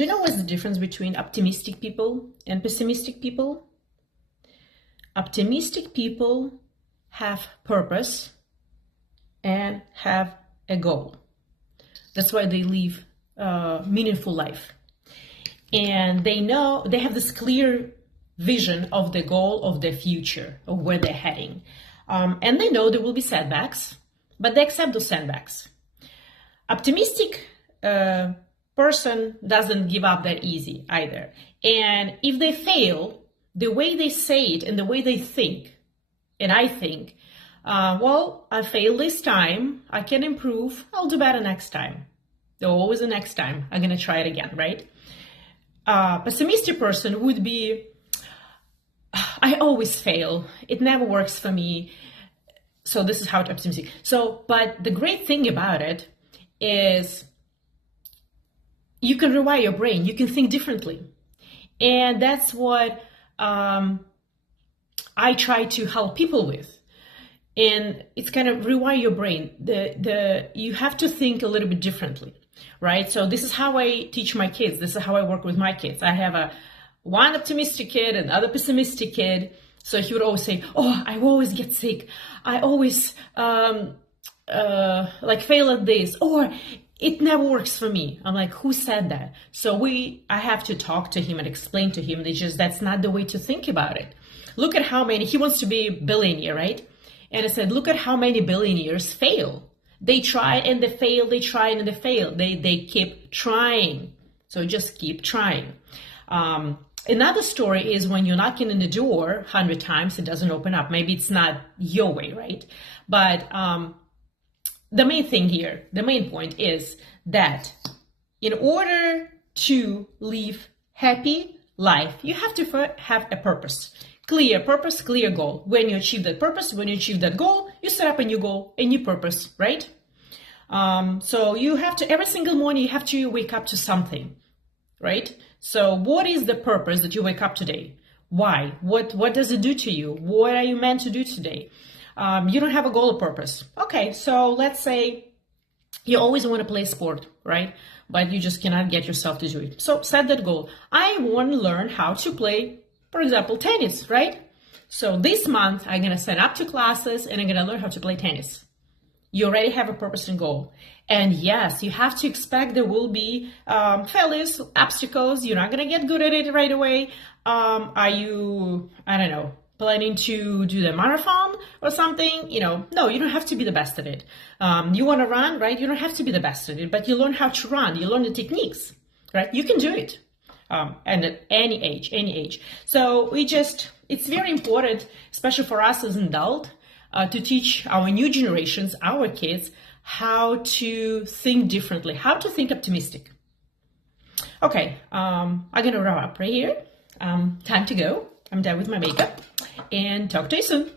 Do you know what's the difference between optimistic people and pessimistic people? Optimistic people have purpose and have a goal. That's why they live a meaningful life. And they know, they have this clear vision of the goal of the future, of where they're heading. And they know there will be setbacks, but they accept those setbacks. Optimistic person doesn't give up that easy either. And if they fail, the way they say it and the way they think, and I think, well, I failed this time, I can improve, I'll do better next time. There's always a next time, I'm gonna try it again, right? Pessimistic person would be, I always fail, it never works for me. So this is how it's optimistic. So, but the great thing about it is you can rewire your brain, you can think differently. And that's what I try to help people with. And it's kind of rewire your brain. You have to think a little bit differently, right? So this is how I teach my kids. This is how I work with my kids. I have one optimistic kid and another pessimistic kid. So he would always say, oh, I always get sick. I always fail at this, or it never works for me. I'm like, who said that? So I have to talk to him and explain to him that's not the way to think about it. Look at how many, he wants to be a billionaire, right? And I said, look at how many billionaires fail. They try and they fail, they try and they fail. They keep trying. So just keep trying. Another story is when you're knocking on the door 100 times, it doesn't open up. Maybe it's not your way, right? But the main thing here, the main point is that in order to live happy life, you have to have a purpose, clear goal. When you achieve that purpose, when you achieve that goal, you set up a new goal, a new purpose, right? So you have to, every single morning, you have to wake up to something, right? So what is the purpose that you wake up today? Why? What does it do to you? What are you meant to do today? You don't have a goal or purpose. Okay, so let's say you always want to play sport, right? But you just cannot get yourself to do it. So set that goal. I want to learn how to play, for example, tennis, right? So this month, I'm going to sign up to classes and I'm going to learn how to play tennis. You already have a purpose and goal. And yes, you have to expect there will be failures, obstacles. You're not going to get good at it right away. Are you, I don't know, planning to do the marathon or something? No, you don't have to be the best at it. You want to run, right? You don't have to be the best at it, but you learn how to run. You learn the techniques, right? You can do it. And at any age. So it's very important, especially for us as an adult, to teach our new generations, our kids, how to think differently, how to think optimistic. Okay, I'm going to wrap up right here. Time to go. I'm done with my makeup and talk to you soon.